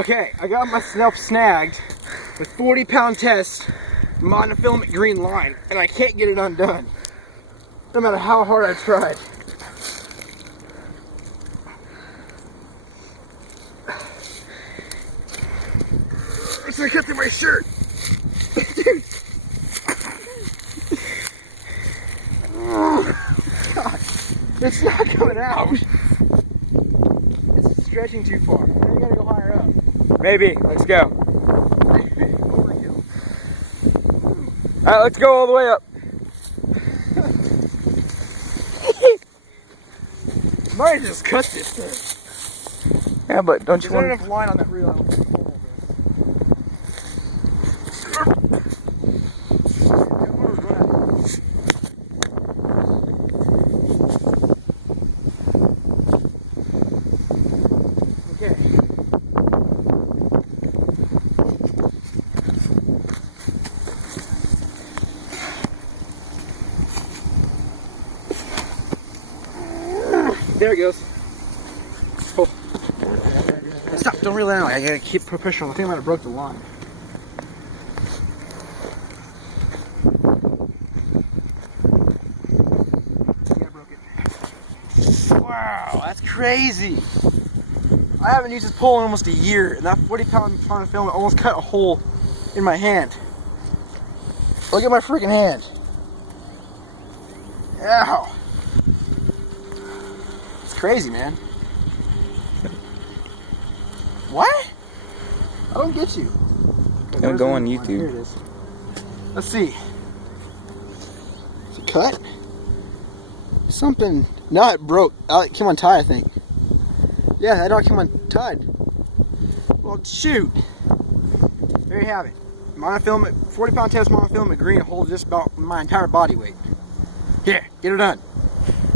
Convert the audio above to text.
Okay, I got myself snagged with 40-pound test monofilament green line, and I can't get it undone. No matter how hard I tried. It's gonna cut through my shirt. Dude. Oh, God. It's not coming out. It's stretching too far. Now you gotta go higher up. Maybe. Let's go. Alright, let's go all the way up. Might just cut this thing. Yeah, but don't you There's not want enough line on that reel. Okay. There it goes. Oh. Stop, don't reel it out. I gotta keep pressure on. I think I might have broke the line. Yeah, I broke it. Wow, that's crazy. I haven't used this pole in almost a year, and that 40-pound monofilament almost cut a hole in my hand. Look at my freaking hand. Ow. It's crazy, man. What? I don't get you. Don't go on Here YouTube. it is. Let's see. Is it cut? Something. No, it broke. Oh, it came untied, I think. Yeah, I know it came untied. Well, shoot. There you have it. Monofilament, 40-pound test monofilament green holds just about my entire body weight. Here, get it done.